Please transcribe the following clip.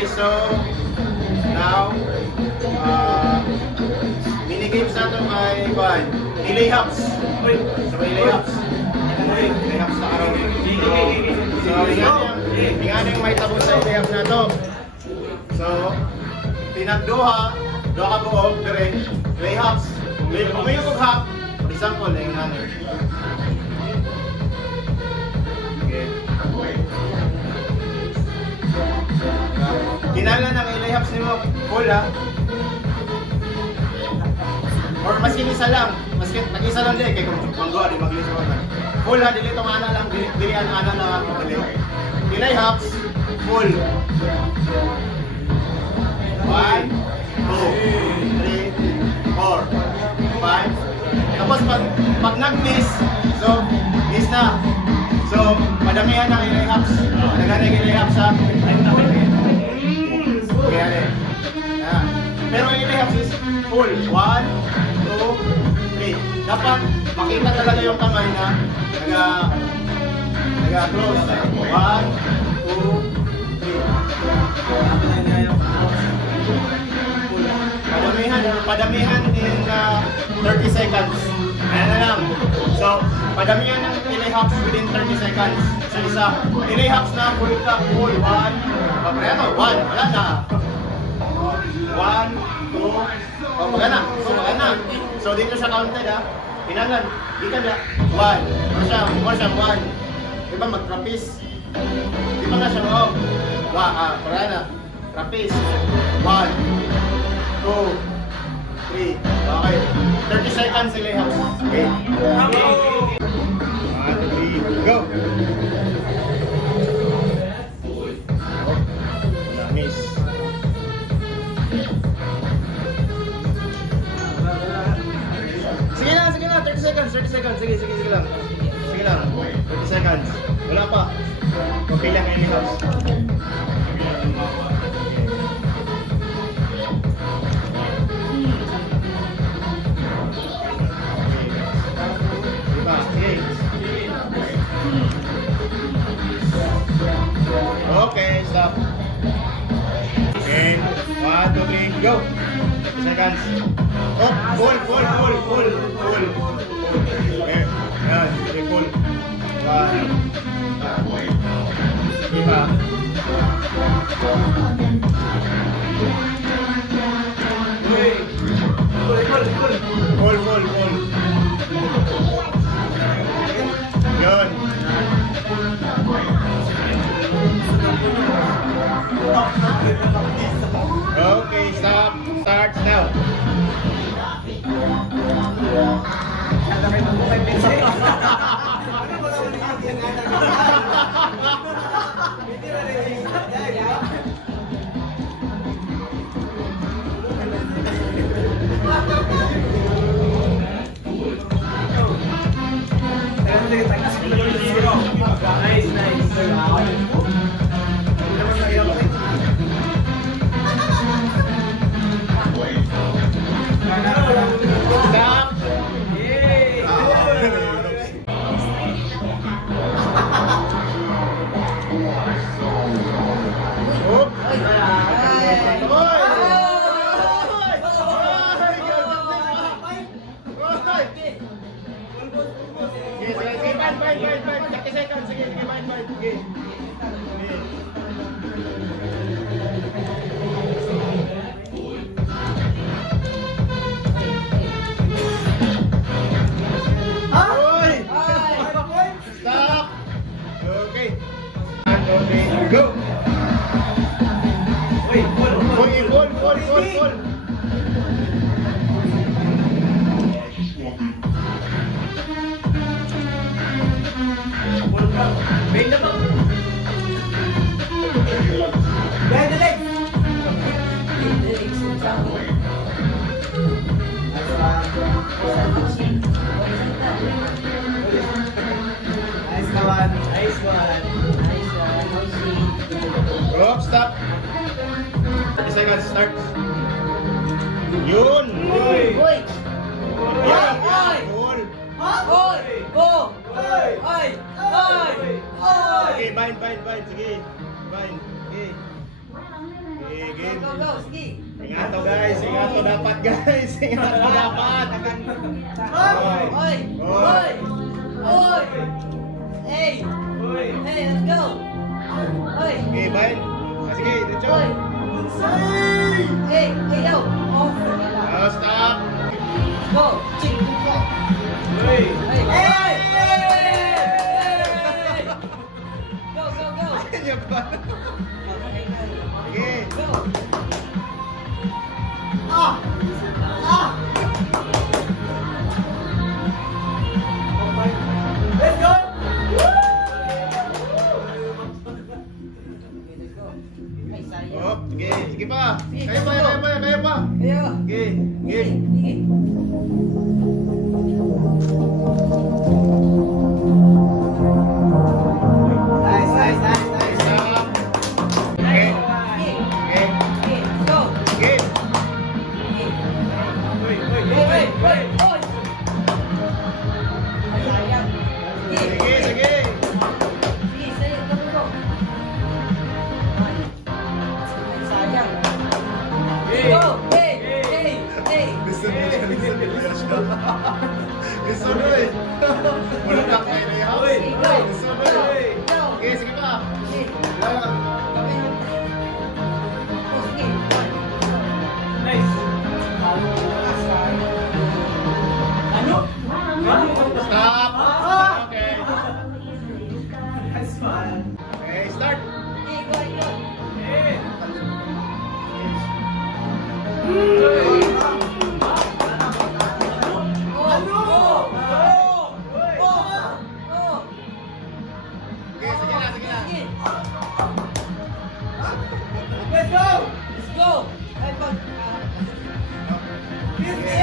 Okay, so now minigames natin kay Juan. I-layups. So i-layups. I-layups na araw. So ingano yung may tabos sa i-layups na to. So pinagduha, duha ka buog, direct, layups. Kung may yung hap, for example, yung nanay. Okay. Kinala na may layups ni mo, full ha. Or maski isa lang, maski nag-isa lang din, kaya kung doon, di mag-list mo na. Full ha, dili itong ana lang, dili ang ana lang ako. Layups, full. 1, 2, 3, 4, 5. Tapos pag nag-miss, so miss na. So madamihan ng i-layups. Naghanay i-layups ha. Okay, pero i-layups is full. 1, 2, 3. Dapat makita talaga yung kamay na naga-close. 1, 2, 3. Padamihan in 30 seconds. Ayan na lang. So, padamihan ng i-layups within 30 seconds. Sa isa, i-layups na full ka, full. 1, wala na. 1, 2, wala na. So, dito siya counted ha. Pinangan, di ka na. 1, or siya, 1. Diba mag-trapeze? Di ba na siya mo? Wala na. Trapeze. 1, 2, 3. Okay. 30 seconds sila yung house. Okay? 1, 2, 3, go! Miss. Sige lang. 30 seconds. Sige lang. 30 seconds. Wala pa. Okay lang yung house. Okay, stop. And 1, 2, 3, go. 2 seconds. Oh, full. Okay, yan, okay, full. 1. Iba. Full. Yun. Okay, stop. Start now. Go! Wait, full. Wait na ba? Dahil na Nice one. Rock, stop. 30 seconds, start. Yun! Uy! Yan! Oy! Goal! Go! Ay! Okay, bind. Sige, bind. Okay. Sige. Go, go, sige. Ingat to guys, ingat to dapat guys. Ingat to dapat. Oi! Oi! Oi! Oi! Hey! Hey, let's go! Oi! Okay, bye. Sige, diretso. Oi! Hey! Hey, yo! Off! Oh, stop. Go! Ching! Go! Hey. Hey! Hey! Go, go, go! Kanya ba? Sige. Go! Ah! Ah! Let's go! Ay, sayang. Oh, sige, sige pa. Kaya pa, kaya pa, kaya pa. Kaya. Sige, sige. Sige. Nice, nice, nice, nice. Stop. Okay. Sige. Okay. Sige. Go. Sige. Sige. Uy, uy, Hey, uy, hey, uy. hey, hey. Ay, sayang. Sige. Sige, sige. Sige, sayang. Go, go, go. Ay, sayang. Go. Hey, hey, hey. Gusto mo siya, gusto mo siya. Gusto mo eh. Wala lang kayo na yaw eh. Sige, go. Gusto mo Go. eh. Go. Sige, sige pa. Sige. Wala lang. Go, sige. Nice. Ano? Stop. Okay. Okay, start. Sige, go, go. Okay, sige na, sige na. Let's go! Let's go! Ay, pag... Okay.